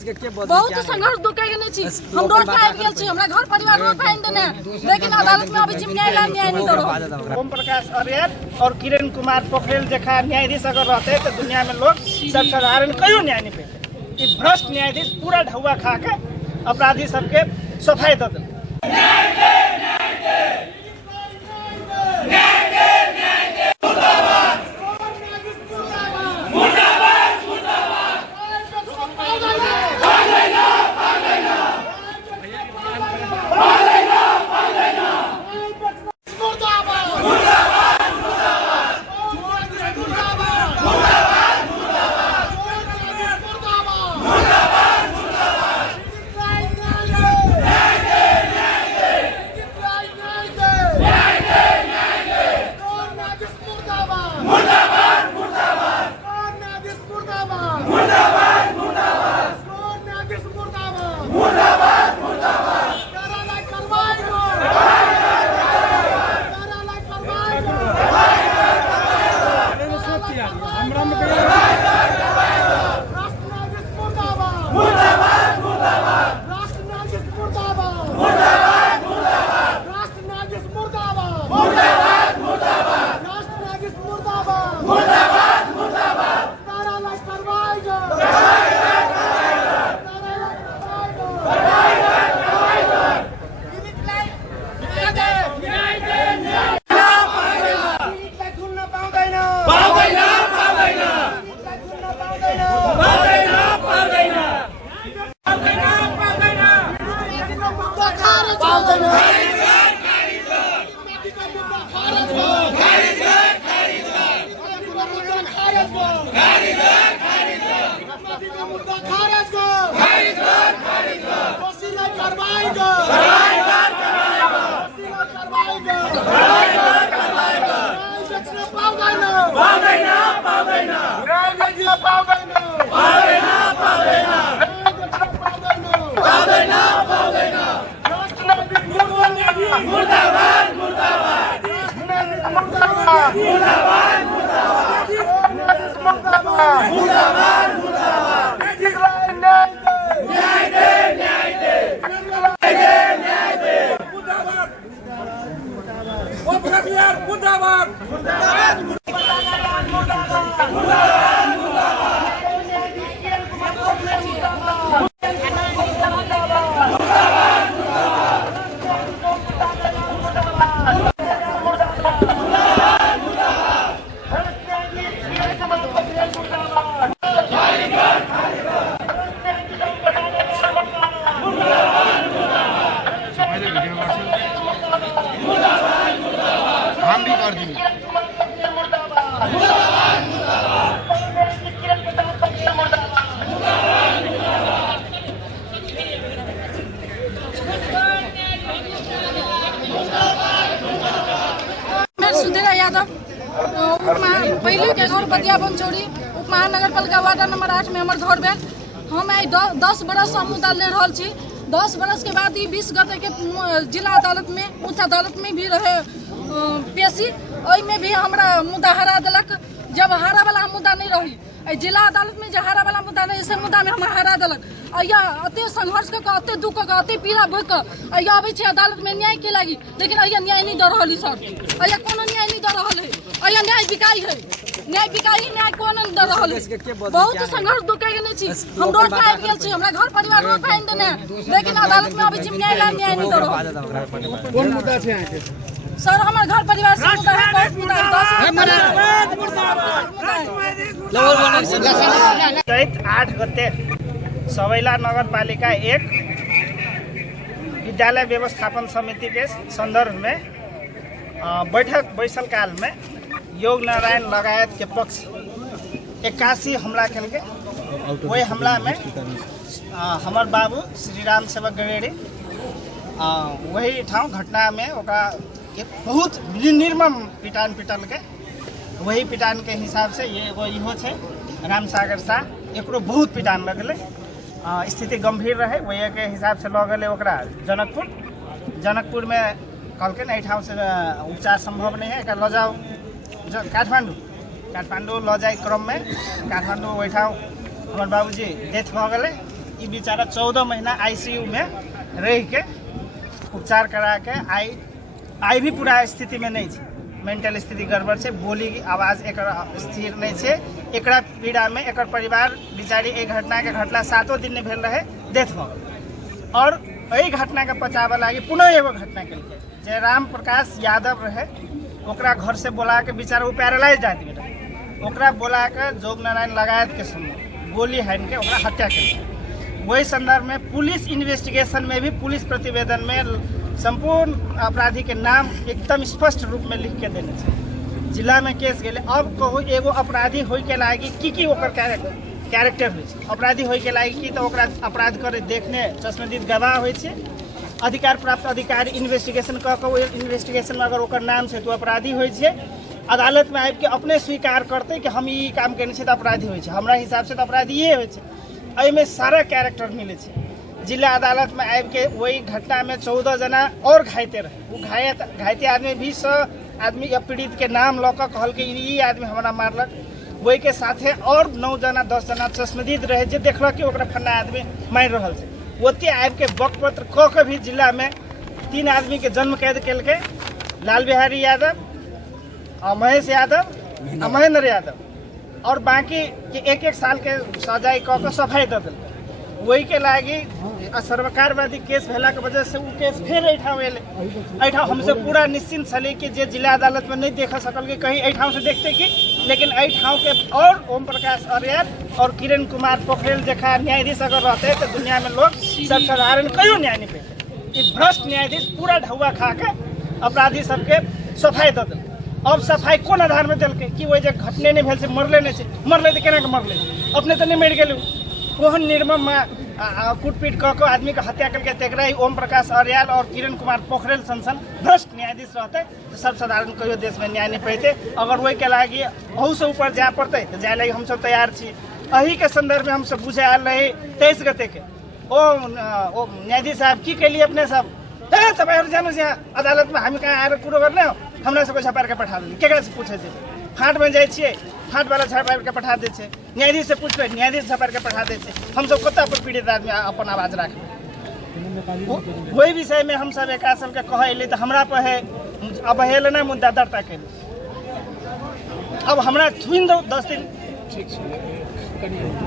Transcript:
बहुत संघर्ष दुखेगा नहीं छी हम रोड पे आबि गेल छी हमरा घर परिवार रोड पे आइन देने लेकिन अदालत में अभी न्याय नहीं दे रहा। ओम प्रकाश आर्य और किरण कुमार पोखरेल जैसा न्यायाधीश अगर रहते तो दुनिया में लोग सब साधारण कहीं न्याय नहीं पेते। कि भ्रष्ट न्यायाधीश पूरा ढौआ खा के अपराधी सबके सफाई दे देते। पहले के घर बदिया बनचौड़ी उप महानगर पालिका वार्ड नंबर 8 में हमारे घर भेल। हम 10 बरस हम मुद्दा ले रहा छी। 10 बरस के बाद 20 गते के जिला अदालत में उच्च अदालत में भी रहे पेशी। में भी हमारा मुद्दा हरा दिलक। जब हारा वाला मुद्दा नहीं रही जिला अदालत में जो हारा वाला मुद्दा नहीं इसे मुद्दा में हम हरा दिलक। अते संघर्ष के अते दुख के अते पीड़ा भोग के अबे अदालत में न्याय के लगी लेकिन न्याय नहीं दे रही सर। कोनो न्याय नहीं दे रहा है। न्याय बिकाई है न्याय कौन दे रहा है। बहुत संघर्ष दुखेगा नहीं छी हम रोड पे आबि गेल छी हमरा घर परिवार रोड पे आइन देने लेकिन अदालत में अभी न्याय नहीं दे रहा। कौन मुद्दा छे अहाँ के सर हमारे घर परिवार से मुद्दा है बहुत मुद्दा है। 8 गते सवैला नगर पालिका 1 विद्यालय व्यवस्थापन समिति के संदर्भ में बैठक बैसल काल में योग नारायण लगायत के पक्ष 81 हमला कल के। वही हमला में हमार बाबू श्री राम सेवक गणेरी वही ठाव घटना में एक बहुत निर्मम पिटान पिटल के वही पिटान के हिसाब से ये वो इहो छे राम सागर शाह एकरो बहुत पिटान लगले। स्थिति गंभीर रहे वही के हिसाब से लऽ गए ओकरा जनकपुर में कहलके एहि ठाम से उपचार संभव नहीं है एक लऽ जाओ काठमांडू लऽ जाए क्रम में काठमांडू वही ठाम हमार बाबूजी डेथ भऽ गए। ये बेचारा 14 महीना ICU में रह के उपचार करा के आई भी पूरा स्थिति में नहीं थी। मेंटल स्थिति गड़बड़ से, बोली की आवाज एक स्थिर नहीं है। एक पीड़ा में एक परिवार बेचारी एक घटना के घटना 7 दिन में भेल रहे डेथ भऽ गेल। और यही घटना के पचावे लागी पुनः एगो घटना के लिए जे राम प्रकाश यादव रहे ओकरा घर से बोला के बेचारा वो पैरालाइज आदमी रहे, ओकरा बोला के जोग नारायण लगायत के समय गोली हानि के ओकरा हत्या कर। वही संदर्भ में पुलिस इन्वेस्टिगेशन में भी पुलिस प्रतिवेदन में संपूर्ण अपराधी के नाम एकदम स्पष्ट रूप में लिख के देने चाहिए। जिला में केस गए। अब कहू एगो अपराधी होय के लागी की ओकर कैरेक्टर होइ छै, अपराधी होय के लागी की तो ओकरा अपराध करे देखने चश्मदीद गवाह होइ छै, अधिकार प्राप्त अधिकारी इन्वेस्टिगेशन कऽ के इन्वेस्टिगेशन में अगर ओकर नाम छै तो अपराधी होइ छै। अदालत में आबि के अपने स्वीकार करते कि हम ई काम केने छी तो अपराधी होइ छै। हमरा हिसाब से तो अपराधी ये होइ छै। एहिमे सारा कैरेक्टर मिले छै। जिला अदालत में आबि के वही घटना में 14 जना और घायते रहे। वो घायते आदमी 20 आदमी या पीड़ित के नाम लऽ कऽ कहल कि ई आदमी हमरा मारलक। वही के साथे और 9 जना 10 जना चश्मदीद रहे जे देखलक कि ओकरा फन्ना आदमी मारि रहल छै। ओते आबि के बकपत्र कऽ के भी जिला में 3 आदमी के जन्म कैद केलकै, लाल बिहारी यादव, महेश यादव, महेंद्र यादव, और बाकी के 1-1 साल के सजाई कऽ के सफाई दऽ देलकै। वही के लागी सरकारवादी केस भेला के वजह से वो केस फिर एठाम एले। एठाम हमसे पूरा निश्चिंत छले कि जे जिला अदालत में नहीं देख सकल कि कहीं एठाम से देखते कि, लेकिन एठाम के और ओम प्रकाश अरियाल और किरण कुमार पोखरेल जैसा न्यायाधीश अगर रहते तो दुनिया में लोग सब साधारण कहीं न्याय नहीं पेते। ये भ्रष्ट न्यायाधीश पूरा ढौआ खा के अपराधी सबके सफाई दऽ देलकै। अब सफाई कोन आधार में देलकै कि वही घटने नहीं भेल से मरले नहीं से, मरले तो केना के मरले, अपने तो नहीं मर गेलू। ओहन निर्मम कूटपीट कऽ के आदमी के हत्या करके तेकरा ओम प्रकाश अरियाल और किरण कुमार पोखरेल सन भ्रष्ट न्यायाधीश रहते तो सब साधारण कहियो देश में न्याय नहीं पेते। अगर वही के लागी अहू से ऊपर जाए पड़ते तो जाए लगी हम सब तैयार छी। अही के संदर्भ में हम सब बुझे आल रहे 23 गते के ओ न्यायाधीश साहब की के लिए अपने सब तपाईहरु जानुस् यहाँ अदालत में हामी कहाँ आएर कुरो गर्ने हो, हमरा सबको छपार के पठा देली। केकरा से पूछे छै? फाँट में जाए छियै, फाँट वाला छपार के पठा दे छै। न्यायाधीश से पूछबे, न्यायाधीश छपार के पठा दे छै। हम सब कतऽ पर पीड़ित आदमी अपन आवाज राखबे। वही विषय में हम सब एक आसल के कहले तो हमरा पर है अवहेलना मुद्दा दर्ता कैल। अब हमरा छुइन दो 10 दिन।